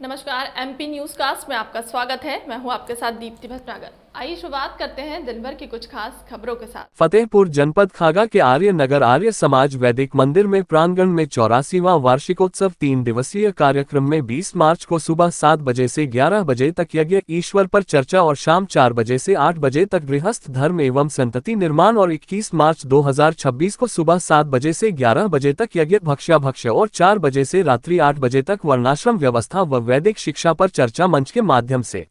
नमस्कार, MP news cast में आपका स्वागत है। मैं हूं आपके साथ दीप्ति भटनागर। आइए शुरुआत करते हैं दिन भर की कुछ खास खबरों के साथ। फतेहपुर जनपद खागा के आर्य नगर आर्य समाज वैदिक मंदिर में प्रांगण में 84वां वार्षिकोत्सव 3 दिवसीय कार्यक्रम में 20 मार्च को सुबह 7 बजे से 11 बजे तक यज्ञ ईश्वर पर चर्चा और शाम 4 बजे से 8 बजे तक गृहस्थ धर्म एवं संतति निर्माण और 21 मार्च 2026 को सुबह 7 बजे से 11 बजे तक यज्ञ भक्ष्य और 4 बजे से रात्रि 8 बजे तक वर्णाश्रम व्यवस्था व वैदिक शिक्षा पर चर्चा मंच के माध्यम से।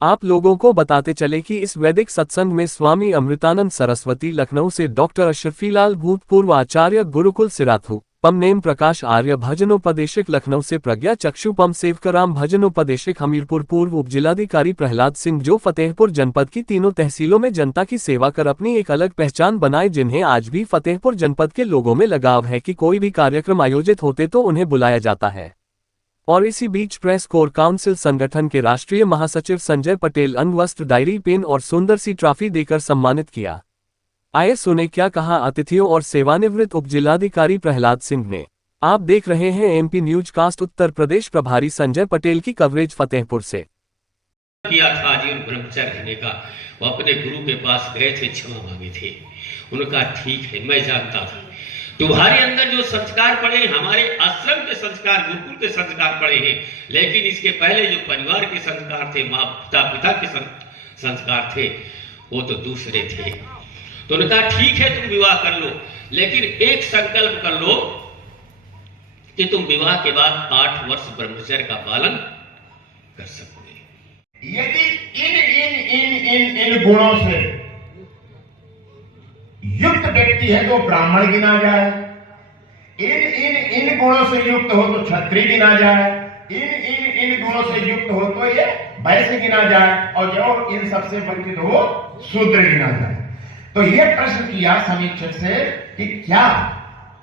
आप लोगों को बताते चले कि इस वैदिक सत्संग में स्वामी अमृतानंद सरस्वती लखनऊ से, डॉक्टर अशरफीलाल भूतपूर्व आचार्य गुरुकुल सिराथू पम नेम प्रकाश आर्य भजनोपदेशक लखनऊ से, प्रज्ञा चक्षु पम सेवकराम भजनोपदेशक हमीरपुर पूर्व उपजिलाधिकारी प्रहलाद सिंह जो फतेहपुर जनपद की तीनों तहसीलों में जनता की सेवा कर अपनी एक अलग पहचान बनाए, जिन्हें आज भी फतेहपुर जनपद के लोगों में लगाव है कि कोई भी कार्यक्रम आयोजित होते तो उन्हें बुलाया जाता है। और इसी बीच प्रेस कोर काउंसिल संगठन के राष्ट्रीय महासचिव संजय पटेल अंगवस्त्र, डायरी, पेन और सुंदर सी ट्रॉफी देकर सम्मानित किया। आइए सुने क्या कहा अतिथियों और सेवानिवृत्त उपजिलाधिकारी प्रहलाद सिंह ने। आप देख रहे हैं MP news cast. Uttar Pradesh प्रभारी संजय पटेल की कवरेज फतेहपुर से। किया था जीवन ब्रह्मचर्य रहने का। वो अपने गुरु के पास गए थे, क्षमा मांगे थे। उनका ठीक है, मैं जानता था तुम्हारे अंदर जो संस्कार पड़े, हमारे आश्रम के संस्कार, गुरुकुल के संस्कार पड़े हैं, लेकिन इसके पहले जो परिवार के संस्कार थे, माँ पिता के संस्कार थे, वो तो दूसरे थे। तो उन्होंने कहा ठीक है तुम विवाह कर लो, लेकिन एक संकल्प कर लो कि तुम विवाह के बाद 8 वर्ष ब्रह्मचर्य का पालन कर सकोगे। यदि इन गुणों से युक्त व्यक्ति है तो ब्राह्मण गिना जाए, इन गुणों से युक्त हो तो क्षत्रिय गिना जाए, इन गुणों से युक्त हो तो ये वैश्य गिना जाए, और जो इन सबसे वंचित हो शूद्र गिना जाए। तो ये प्रश्न किया समीक्षक से कि क्या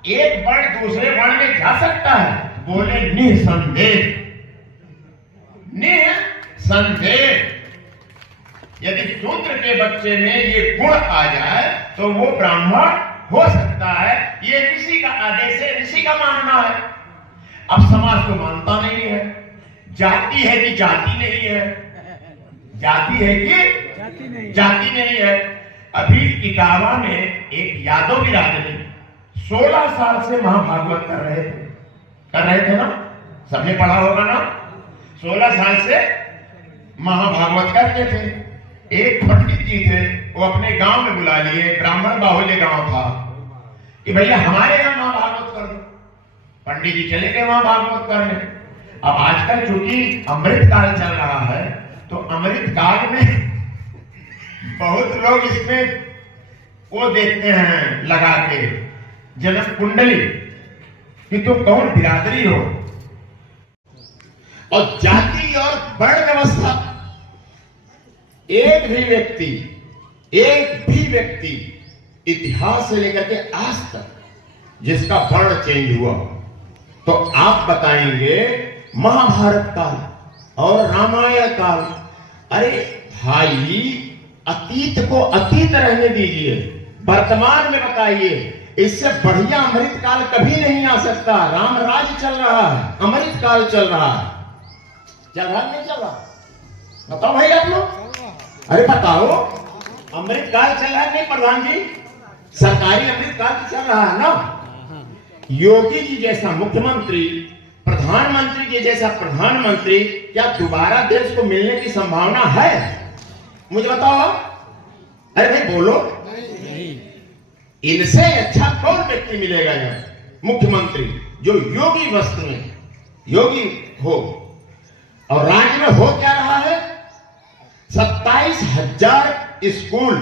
एक वर्ण दूसरे वर्ण में जा सकता है? बोले निसंदेह, निसंदेह। यदि शूद्र के बच्चे में ये गुण आ जाए तो वो ब्राह्मण हो सकता है। ये ऋषि का आदेश है, ऋषि का मानना है। अब समाज तो मानता नहीं है। जाति है कि जाति नहीं है, जाति है कि जाति नहीं है। अभी इटावा में एक यादव बिरादरी 16 साल से महाभागवत कर रहे थे ना, सबने पढ़ा होगा ना। 16 साल से महाभागवत करते थे। एक पंडित जी थे, वो अपने गांव में बुला लिए, ब्राह्मण बाहुल्य गांव था, कि भैया हमारे यहां महाभागवत कर दो। पंडित जी चले गए वहां भागवत करने। अब आजकल चूंकि अमृत काल चल रहा है, तो अमृत काल में बहुत लोग इसमें वो देखते हैं लगा के जन्म कुंडली कि तुम कौन बिरादरी हो, और जाति और वर्ण व्यवस्था। एक भी व्यक्ति इतिहास से लेकर के आज तक जिसका वर्ण चेंज हुआ, तो आप बताएंगे महाभारत काल और रामायण काल। अरे भाई, अतीत को अतीत रहने दीजिए, वर्तमान में बताइए। इससे बढ़िया अमृत काल कभी नहीं आ सकता। राम राज चल रहा है, अमृत काल चल रहा है। चल रहा नहीं चल रहा? बताओ भाई आप लोग, अरे बताओ। अमृत काल चल रहा है नहीं प्रधान जी? सरकारी अमृत काल चल रहा है ना। योगी जी जैसा मुख्यमंत्री, प्रधानमंत्री जी जैसा प्रधानमंत्री, क्या दोबारा देश को मिलने की संभावना है? मुझे बताओ। अरे भाई बोलो। इनसे अच्छा कौन व्यक्ति मिलेगा यहाँ? मुख्यमंत्री जो योगी वस्त्र में योगी हो। और राज्य में हो क्या रहा है? 27,000 स्कूल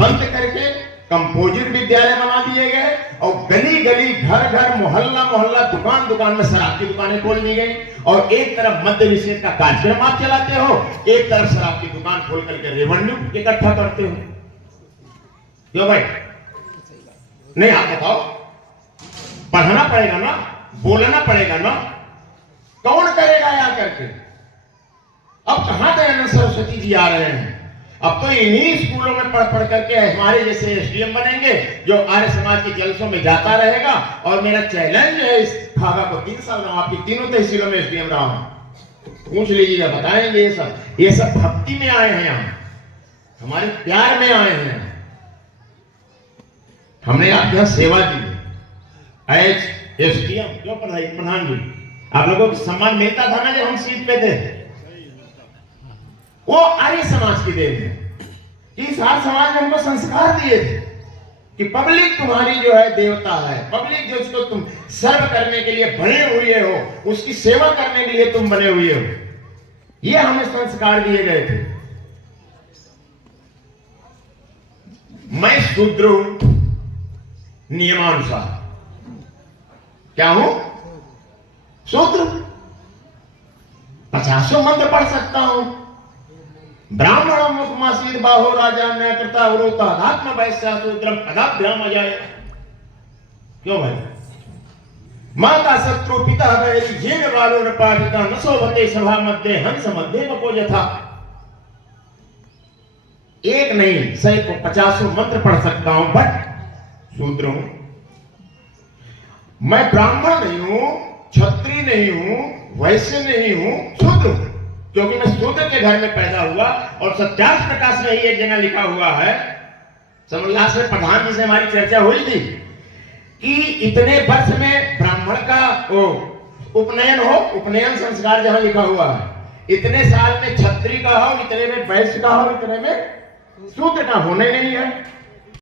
बंद करके कंपोजिट विद्यालय बना दिए गए, और गली गली, घर घर, मोहल्ला मोहल्ला, दुकान दुकान में शराब की दुकानें खोल दी गई। और एक तरफ मद्य निषेध का कार्यक्रम आप चलाते हो, एक तरफ शराब की दुकान खोल करके रेवेन्यू इकट्ठा करते हो। क्यों भाई? नहीं, आप बताओ। पढ़ना पड़ेगा ना, बोलना पड़ेगा ना। कौन करेगा यहाँ करके? अब कहां दयानंद सरस्वती जी आ रहे हैं? अब तो इन्हीं स्कूलों में पढ़ पढ़ करके हमारे जैसे एसडीएम बनेंगे, जो आर्य समाज के जलसों में जाता रहेगा। और मेरा चैलेंज है इस खागा को, 3 साल में आपकी तीनों तहसीलों में एसडीएम रहा हूं। पूछ लीजिएगा, बताएंगे ये सब भक्ति में आए हैं, हम हमारे प्यार में आए हैं। हमने आपके यहाँ सेवा की एज एसडीएम, क्यों प्रधान जी, आप लोगों को सम्मान मिलता था ना जब हम सीट पे थे। वो आर्य समाज की देन है कि इस आर्य समाज ने हमको संस्कार दिए थे कि पब्लिक तुम्हारी जो है देवता है, पब्लिक जो उसको तुम सर्व करने के लिए बने हुए हो, उसकी सेवा करने के लिए तुम बने हुए हो, ये हमें संस्कार दिए गए थे। मैं शूद्र हूं नियमानुसार, क्या हूं? शूद्र। 50 मंत्र पढ़ सकता हूं। ब्राह्मण मुखमासीर बाहो राजा न्याय करता वरोता आत्म वैश्या शूद्रम कदाभ्याम अजाय। क्यों भाई? माता शत्रु पिता वैरी जेन वालो न पाठिता न सोभते सभा मध्य हंस मध्य को यथा। एक नहीं 150 मंत्र पढ़ सकता हूं, बट शूद्र हूं। मैं ब्राह्मण नहीं हूं, क्षत्रिय नहीं हूं, वैश्य नहीं हूं, शूद्र हूं, क्योंकि मैं शूद्र के घर में पैदा हुआ। और सत्यार्थ प्रकाश में ही एक जगह लिखा हुआ है, समोल्लास में प्रधान जी से हमारी चर्चा हुई थी कि इतने वर्ष में ब्राह्मण का उपनयन हो, उपनयन संस्कार जहां लिखा हुआ है, इतने साल में क्षत्रिय का हो, इतने में वैश्य का हो, इतने में शूद्र का होने नहीं है।